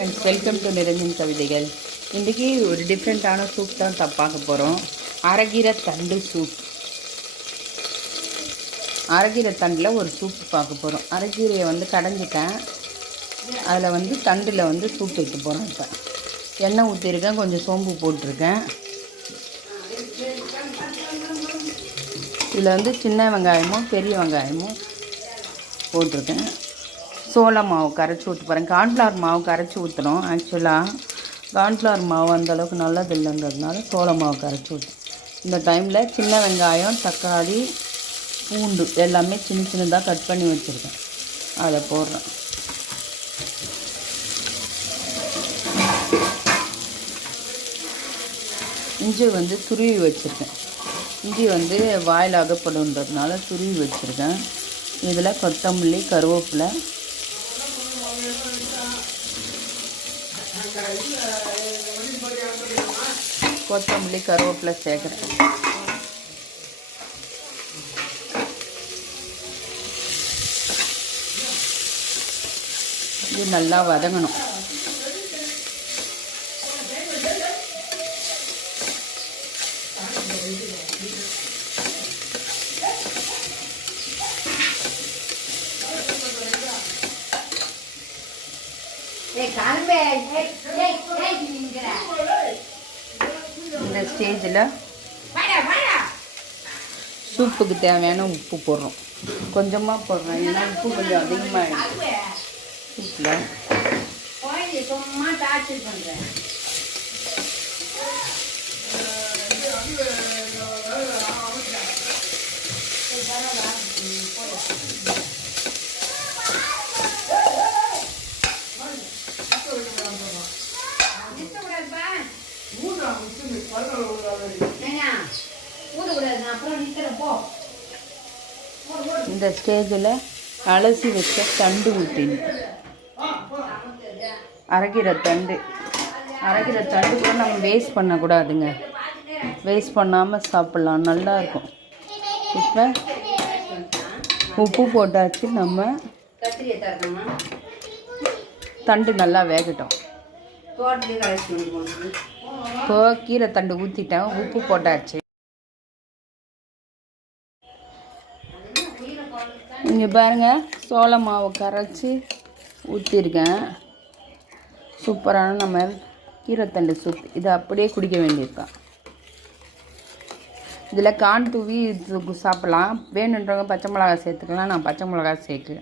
Friends, welcome to Niranjan கவிதைகள். இன்றைக்கி ஒரு டிஃப்ரெண்ட்டான சூப் தான் பார்க்க போகிறோம். அரைக்கீரை தண்டு சூப். அரைக்கீரை தண்டில் ஒரு சூப் பார்க்க போகிறோம். அரைக்கீரையை கடைஞ்சிட்டேன். அதில் தண்டில் சூப் வைக்க போகிறோம். இப்போ எண்ணெய் ஊற்றிருக்கேன், கொஞ்சம் சோம்பு போட்டிருக்கேன். இதில் சின்ன வெங்காயமும் பெரிய வெங்காயமும் போட்டிருக்கேன். சோள மாவு கரைச்சி ஊற்ற போகிறேன். கார்ன்ஃப்ளவர் மாவு கரைச்சி ஊற்றணும். ஆக்சுவலாக கார்ன்ஃப்ளவர் மாவு அந்தளவுக்கு நல்லது இல்லைன்றதுனால சோள மாவு கரைச்சி ஊற்றணும். இந்த டைமில் சின்ன வெங்காயம், தக்காளி, பூண்டு எல்லாமே சின்ன சின்னதாக கட் பண்ணி வச்சுருக்கேன். அதை போடுறேன். இஞ்சி துருவி வச்சுருக்கேன். இஞ்சி வாயில் அகப்படுன்றதுனால துருவி வச்சுருக்கேன். இதில் கொத்தமல்லி, கருவேப்பிலை, சேர்க்குறேன். இது நல்லா வதங்கணும். இந்த ஸ்டேஜில் சூப்புக்கு தேவையான உப்பு போடுறோம். கொஞ்சமாக போடுறோம், ஏன்னா உப்பு கொஞ்சம் அதிகமாகிடும் சூப்பில். இந்த ஸ்டேஜில் அலசி வச்ச தண்டு ஊற்றினு. அரைக்கிற தண்டு கூட நம்ம வேஸ்ட் பண்ணக்கூடாதுங்க. வேஸ்ட் பண்ணாமல் சாப்பிட்லாம், நல்லாயிருக்கும். இப்போ உப்பு போட்டாச்சு. நம்ம தண்டு நல்லா வேகட்டும். இப்போ கீரை தண்டு ஊற்றிட்டேன், உப்பு போட்டாச்சு. இங்கே பாருங்கள், சோள மாவு கரைச்சி ஊற்றிருக்கேன். சூப்பரான நம்ம கீரைத்தண்டு சூப். இதை அப்படியே குடிக்க வேண்டியிருக்கான். இதில் கான் தூவி சாப்பிட்லாம். வேணுன்றவங்க பச்சை மிளகா சேர்த்துக்கலாம். நான் பச்சை மிளகா சேர்க்கல.